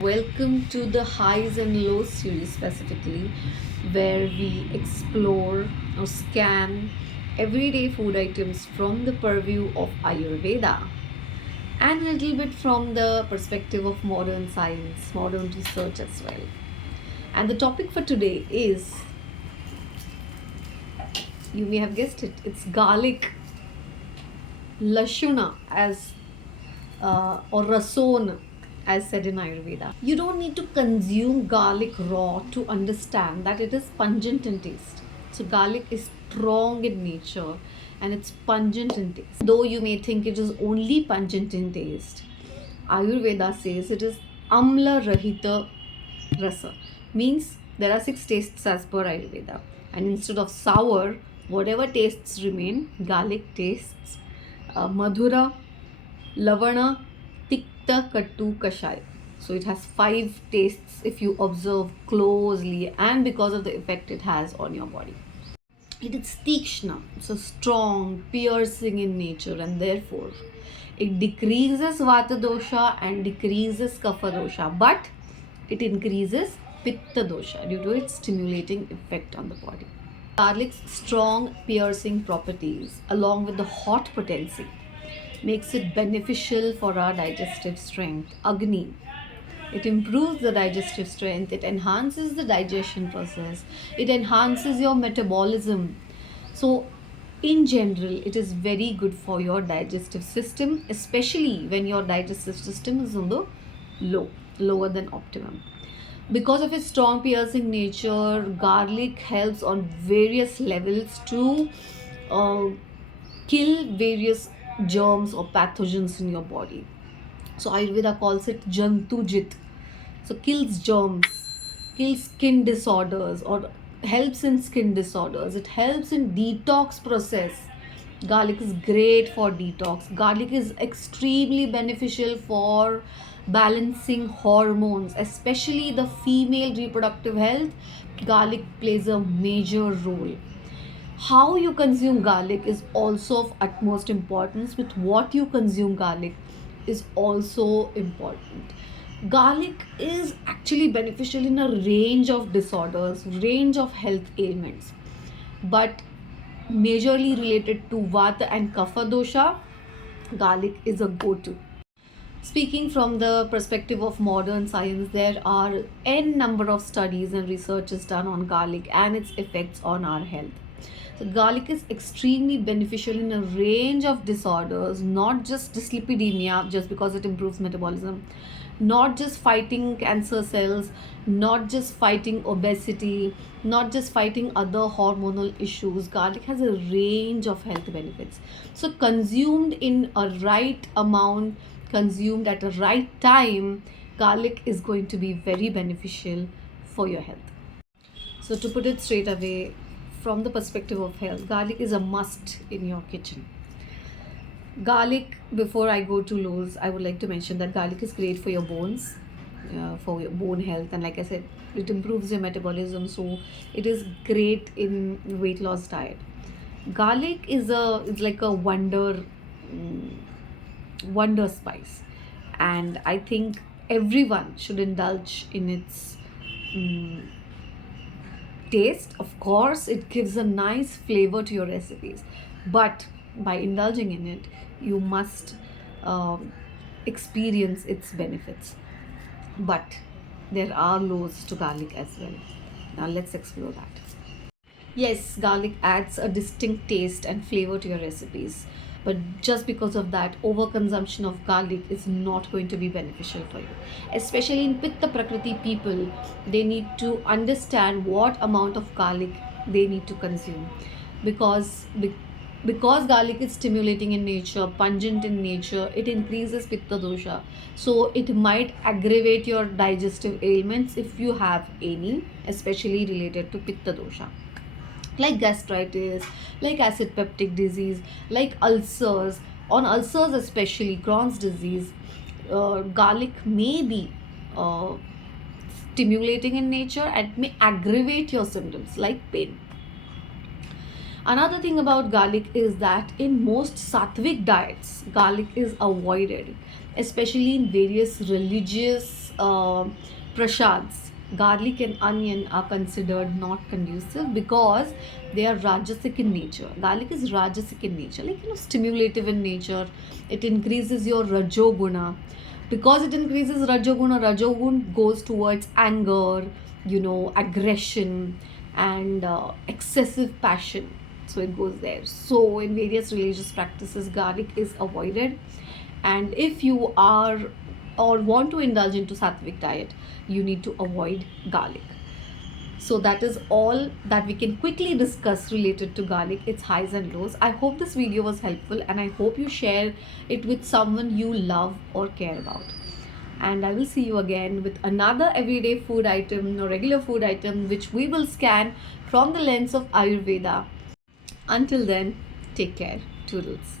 Welcome to the highs and lows series specifically, where we explore or scan everyday food items from the purview of Ayurveda and a little bit from the perspective of modern science, modern research as well. And the topic for today is, you may have guessed it, it's garlic, lashuna as or rason as said in Ayurveda. You don't need to consume garlic raw to understand that it is pungent in taste. So garlic is strong in nature and it's pungent in taste. Though you may think it is only pungent in taste, Ayurveda says it is amla rahita rasa. Means there are six tastes as per Ayurveda. And instead of sour, whatever tastes remain, garlic tastes madhura, lavana, tikta, kattu, kashai. So it has five tastes if you observe closely and because of the effect it has on your body. It is tikshna, so strong, piercing in nature, and therefore it decreases vata dosha and decreases kapha dosha, but it increases pitta dosha due to its stimulating effect on the body. Garlic's strong piercing properties, along with the hot potency, makes it beneficial for our digestive strength. Agni. It improves the digestive strength, it enhances the digestion process, it enhances your metabolism. So, in general, it is very good for your digestive system, especially when your digestive system is on the lower than optimum. Because of its strong piercing nature, garlic helps on various levels to uh, kill various germs or pathogens in your body. So Ayurveda calls it Jantujit. So kills germs, kills skin disorders or helps in skin disorders. It helps in detox process. Garlic is great for detox. Garlic is extremely beneficial for balancing hormones, especially the female reproductive health. Garlic plays a major role. How you consume garlic is also of utmost importance. With what you consume garlic is also important. Garlic is actually beneficial in a range of disorders, range of health ailments, but majorly related to vata and kapha dosha, garlic is a go-to. Speaking from the perspective of modern science, there are n number of studies and researches done on garlic and its effects on our health. So garlic is extremely beneficial in a range of disorders, not just dyslipidemia, just because it improves metabolism, not just fighting cancer cells, not just fighting obesity, not just fighting other hormonal issues. Garlic has a range of health benefits. So, consumed in a right amount, consumed at a right time, garlic is going to be very beneficial for your health. So, to put it straight away, from the perspective of health, garlic is a must in your kitchen. Garlic, before I go to lows, I would like to mention that garlic is great for your bones, for your bone health, and like I said, it improves your metabolism, so it is great in weight loss diet. Garlic is like a mm, wonder spice, and I think everyone should indulge in its mm, taste. Of course, it gives a nice flavor to your recipes, but by indulging in it, you must um, experience its benefits. But there are lows to garlic as well. Now let's explore that. Yes, garlic adds a distinct taste and flavor to your recipes. But just because of that, overconsumption of garlic is not going to be beneficial for you. Especially in Pitta Prakriti people, they need to understand what amount of garlic they need to consume. Because because garlic is stimulating in nature, pungent in nature, it increases Pitta dosha. So it might aggravate your digestive ailments if you have any, especially related to Pitta dosha, like gastritis, like acid peptic disease, like ulcers. On ulcers, especially Crohn's disease, garlic may be uh, stimulating in nature and may aggravate your symptoms like pain. Another thing about garlic is that in most sattvic diets, garlic is avoided, especially in various religious prasads. Garlic and onion are considered not conducive because they are rajasic in nature. Garlic is rajasic in nature, like stimulative in nature. It increases your rajoguna. Because it increases rajoguna goes towards anger, aggression, and excessive passion. So it goes there. So in various religious practices, garlic is avoided. And if you are or want to indulge into sattvic diet, you need to avoid garlic. So that is all that we can quickly discuss related to garlic, its highs and lows. I hope this video was helpful, and I hope you share it with someone you love or care about. And I will see you again with another everyday food item or regular food item which we will scan from the lens of Ayurveda. Until then, take care. Toodles.